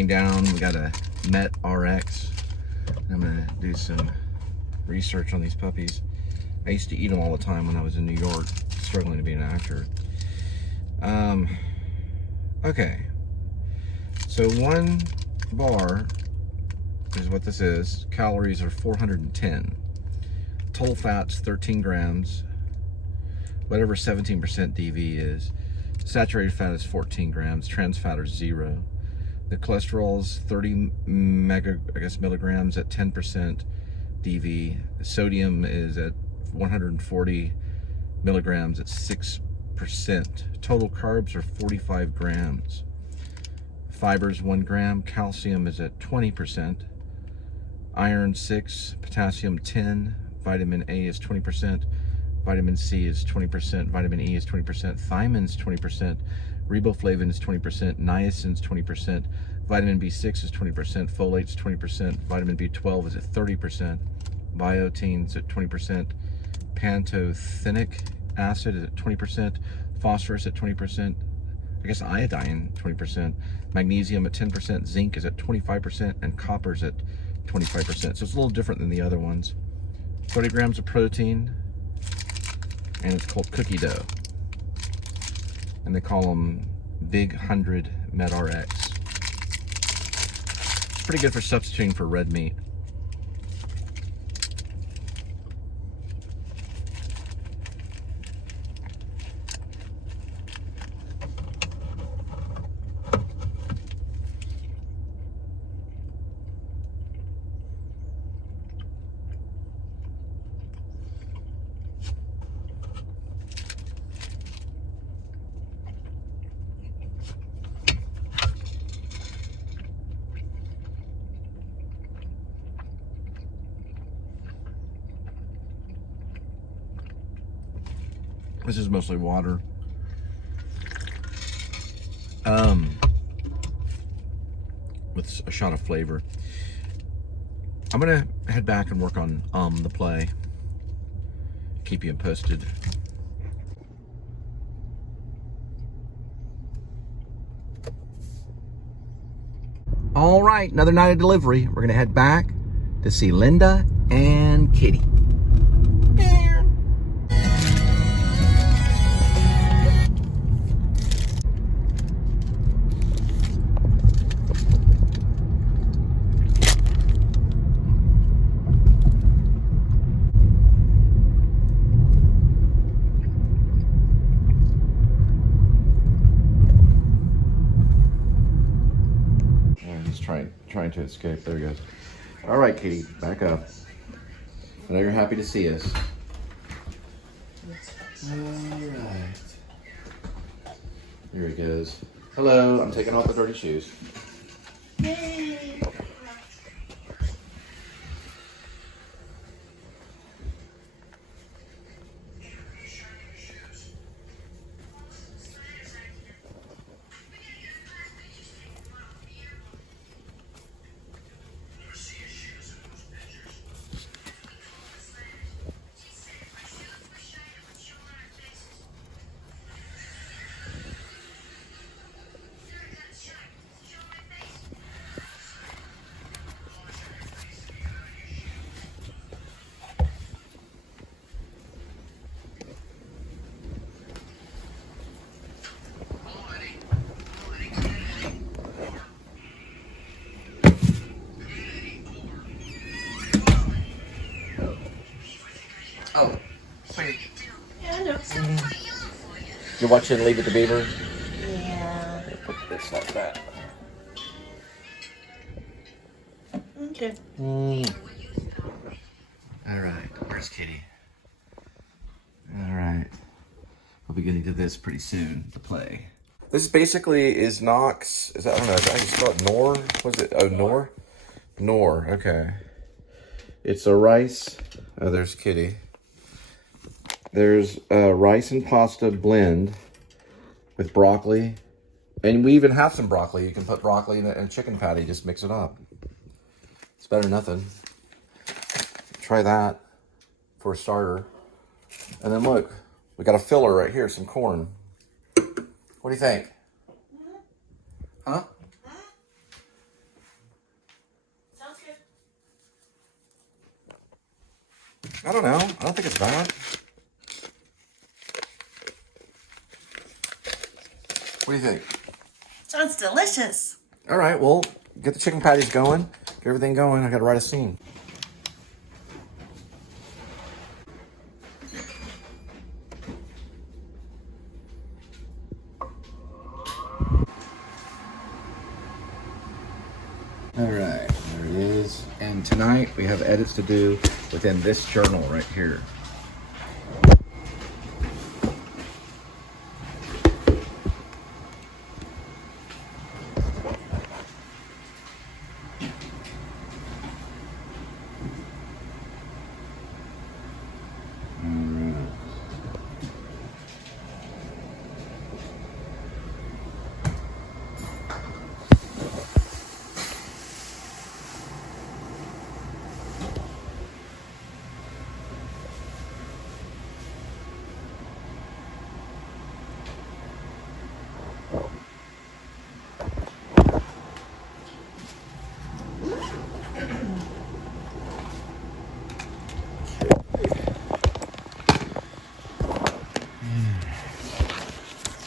lying down. We got a Metrx. I'm gonna do some research on these puppies. I used to eat them all the time when I was in New York, struggling to be an actor. Okay, so one bar is what this is. Calories are 410. Total fat's 13 grams. Whatever 17% DV is. Saturated fat is 14 grams. Trans fat is 0. The cholesterol is 30 milligrams at 10% DV. The sodium is at 140 milligrams at 6%. Total carbs are 45 grams. Fibers 1 gram. Calcium is at 20%. Iron 6. Potassium 10. Vitamin A is 20%. Vitamin C is 20%. Vitamin E is 20%. Thiamine is 20%. Riboflavin is 20%. Niacin is 20%. Vitamin B6 is 20%. Folate is 20%. Vitamin B12 is at 30%. Biotin is at 20%. Pantothenic acid is at 20%. Phosphorus at 20%. I guess iodine 20%. Magnesium at 10%. Zinc is at 25%. And copper is at 25%. So it's a little different than the other ones. 30 grams of protein. And it's called cookie dough. And they call them Big 100 Metrx. It's pretty good for substituting for red meat. This is mostly water. With a shot of flavor. I'm gonna head back and work on the play. Keep you posted. All right, another night of delivery. We're gonna head back to see Linda and Kitty. Trying to escape. There he goes. All right, Kitty, back up. I know you're happy to see us. All right. Here he goes. Hello, I'm taking off the dirty shoes. Yay. Oh, wait. Yeah, I know. You're watching Leave It to Beaver? Yeah. Put this like that. Okay. All right, where's Kitty? All right, we'll be getting to this pretty soon to play. This basically is Knox. Is that, I don't know, is that how you spell it? Knorr? What is it? Oh, Knorr? Knorr, okay. It's a rice. Oh, there's Kitty. There's a rice and pasta blend with broccoli. And we even have some broccoli. You can put broccoli in a chicken patty, just mix it up. It's better than nothing. Try that for a starter. And then look, we got a filler right here, some corn. What do you think? Huh? I don't know. I don't think it's bad. What do you think? Sounds delicious. All right, well, get the chicken patties going. Get everything going. I got to write a scene. All right, there it is. And tonight we have edits to do within this journal right here.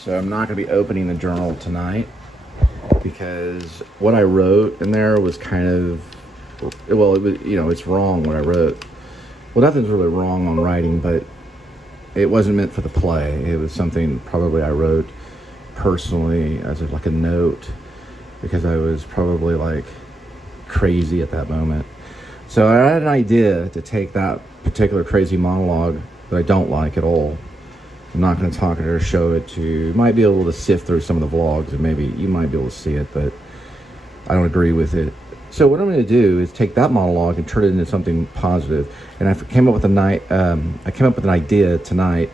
So I'm not going to be opening the journal tonight because what I wrote in there was kind of, well, it was, you know, it's wrong what I wrote. Well, nothing's really wrong on writing, but it wasn't meant for the play. It was something probably I wrote personally as like a note because I was probably like crazy at that moment. So I had an idea to take that particular crazy monologue that I don't like at all. I'm not going to talk it or show it to you. You might be able to sift through some of the vlogs and maybe you might be able to see it, but I don't agree with it. So what I'm going to do is take that monologue and turn it into something positive. And I came up with an idea tonight,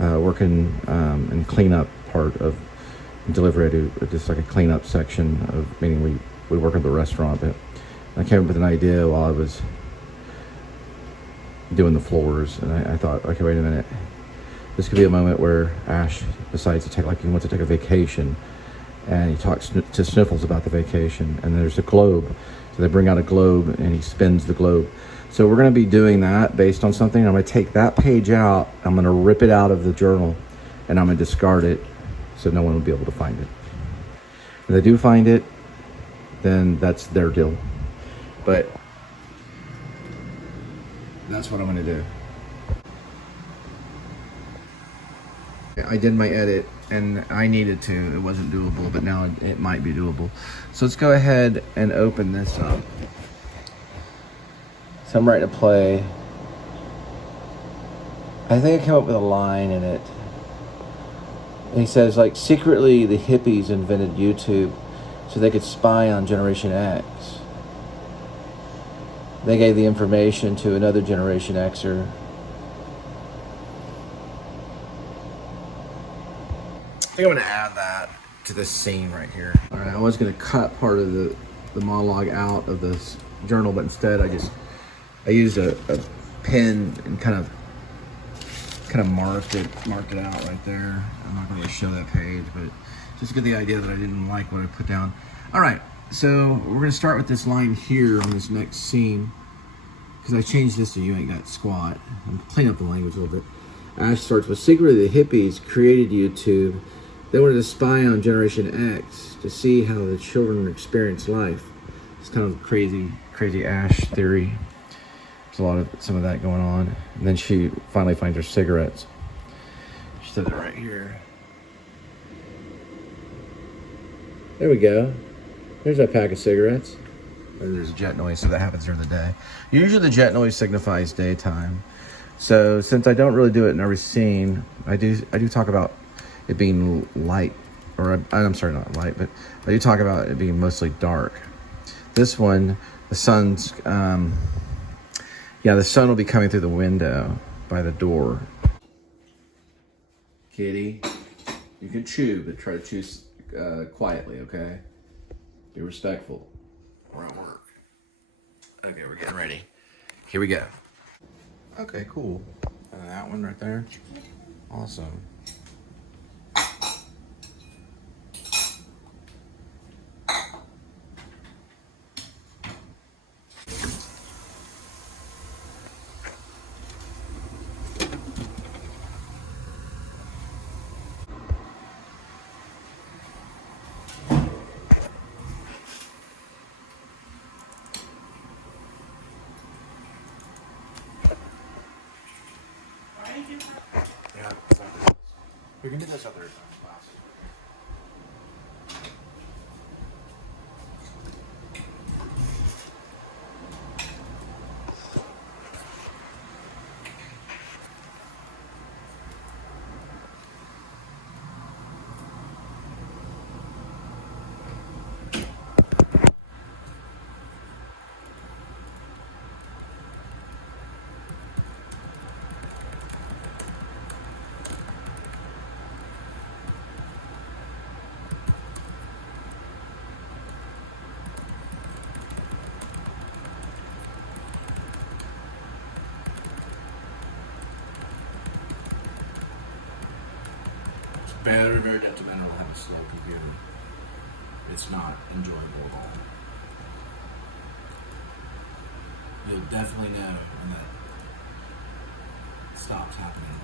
working in cleanup part of delivery. I do just like a cleanup section of, meaning we work at the restaurant, but I came up with an idea while I was doing the floors, and I thought, okay, wait a minute. This could be a moment where Ash decides to take, like he wants to take a vacation, and he talks to Sniffles about the vacation, and there's a globe. So they bring out a globe, and he spins the globe. So we're going to be doing that based on something. I'm going to take that page out, I'm going to rip it out of the journal, and I'm going to discard it so no one will be able to find it. If they do find it, then that's their deal. But that's what I'm going to do. I did my edit and I needed to. It wasn't doable, but now it might be doable. So let's go ahead and open this up. So I'm writing a play. I think I came up with a line in it. And he says, like, secretly the hippies invented YouTube so they could spy on Generation X. They gave the information to another Generation Xer. I think I'm going to add that to this scene right here. All right, I was going to cut part of the monologue out of this journal, but instead I used a pen and kind of marked it out right there. I'm not going to show that page, but just to get the idea that I didn't like what I put down. All right, so we're going to start with this line here on this next scene, because I changed this to "You ain't got squat." I'm cleaning up the language a little bit. Ash starts with, secretly the hippies created YouTube. They wanted to spy on Generation X to see how the children experience life. It's kind of crazy Ash theory. There's some of that going on. And then she finally finds her cigarettes. She said it right here. There we go. There's that pack of cigarettes. And there's a jet noise, so that happens during the day. Usually the jet noise signifies daytime. So since I don't really do it in every scene, I do talk about it being light, or I'm sorry, not light, but I do talk about it being mostly dark. This one, the sun's, the sun will be coming through the window by the door. Kitty, you can chew, but try to chew quietly, okay? Be respectful. We're at work. Okay, we're getting ready. Here we go. Okay, cool. That one right there. Awesome. Yeah, exactly. We can do this other class. Very, very detrimental to have a slow computer. It's not enjoyable at all. You'll definitely know when that stops happening.